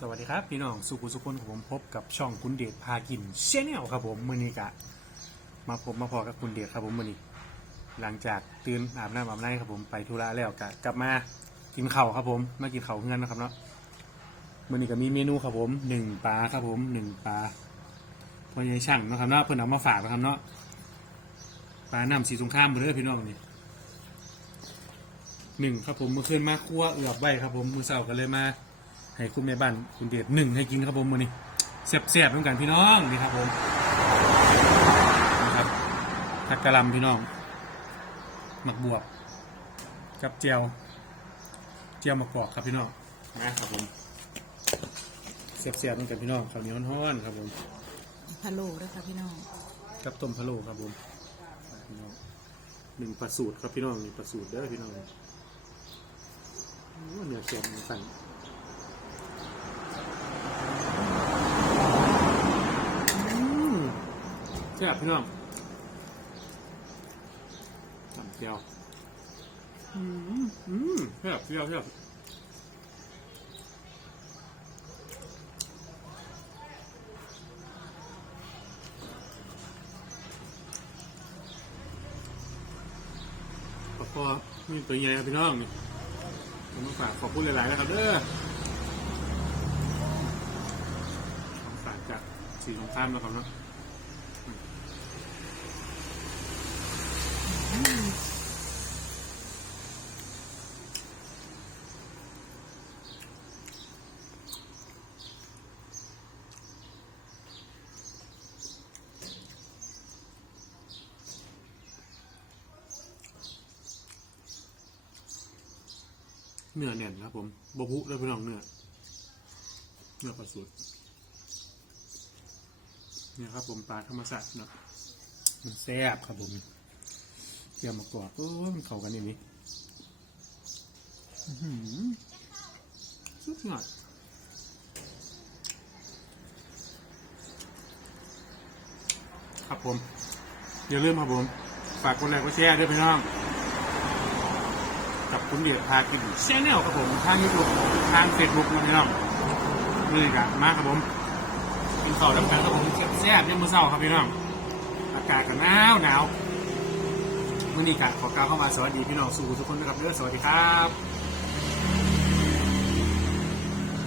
สวัสดีครับ พี่น้องสุขุสุคนของผมพบกับช่องคุณเดชพากินเชนแนลครับผมมือนี้กะ มาพบมาพอกับคุณเดชครับผมมือนี้ หลังจากตื่นอาบน้ำอาบน้ำครับผมไปธุระแล้วกะกลับมากินข้าครับผมมากินข้าวเงินนะครับเนาะมือนี้ก็มีเมนูครับผมหนึ่งปลาครับผมหนึ่งปลาพ่อใหญ่ช่างนะครับเนาะเพิ่นเอามาฝากนะครับเนาะปลาน้ำสีสงครามเบอร์พี่น้องนี่หนึ่งครับผมเมื่อคืนมาคั่วเอือบไว้ครับผมมือเสาร์ก็เลยมา ให้คุณแม่บ้านคุณเดชหนึ่งให้กินครับผมมือนี้เสียบๆเหมือนกันพี่น้องนี่ครับผมนี่ครับผักกะหล่ำพี่น้อง หมักบวบกับเจียวเจียวมะกอกครับพี่น้องนะครับผมเสียบๆเหมือนกันพี่น้องข้าวเหนียวฮ้อนๆครับผมพะโล้ด้วยค่ะพี่น้องกับต้มพะโล้ครับผมพี่น้องหนึ่งปลาสูตรครับพี่น้องนี่ปลาสูตรเด้อพี่น้องโอ้เนื้อเค็มสั่น อืม แซ่บพี่น้องตำเจียวอืมอืมแซ่บเจียวแซ่บขอบนี่ตัวใหญ่ครับพี่น้องนี่ผมมาฝากขอบคุณหลายๆนะครับเด้อของฝากจากสีสงครามนะครับเนาะ เนื้อแน่นครับผมบะพุด้พี่น้องเนื้อเนื้อปลาสุดเนี่ยครับผมปลาธรรมชาติเนาะมันแซ่บครับผมเกี่ยวมากรอบโอ้มันเข้ากันอย่างนี้อื้อหือสุดยอดครับผมอย่าลืมครับผม ฝากกดไลค์กดแชร์ด้วยพี่น้อง กับคุณเดียพากินแชนแนลครับผมทางยูทูบทางเฟซบุ๊กนะพี่น้องนี่กันมากครับผมกินข้าวน้ำกันครับผมแซ่บๆเนี่ยมื้อเช้าครับพี่น้องอากาศก็หนาวหนาวมื้อนี้กะขอกล่าวเข้ามาสวัสดีพี่น้องสู่ทุกคนนะครับเด้อสวัสดีครับ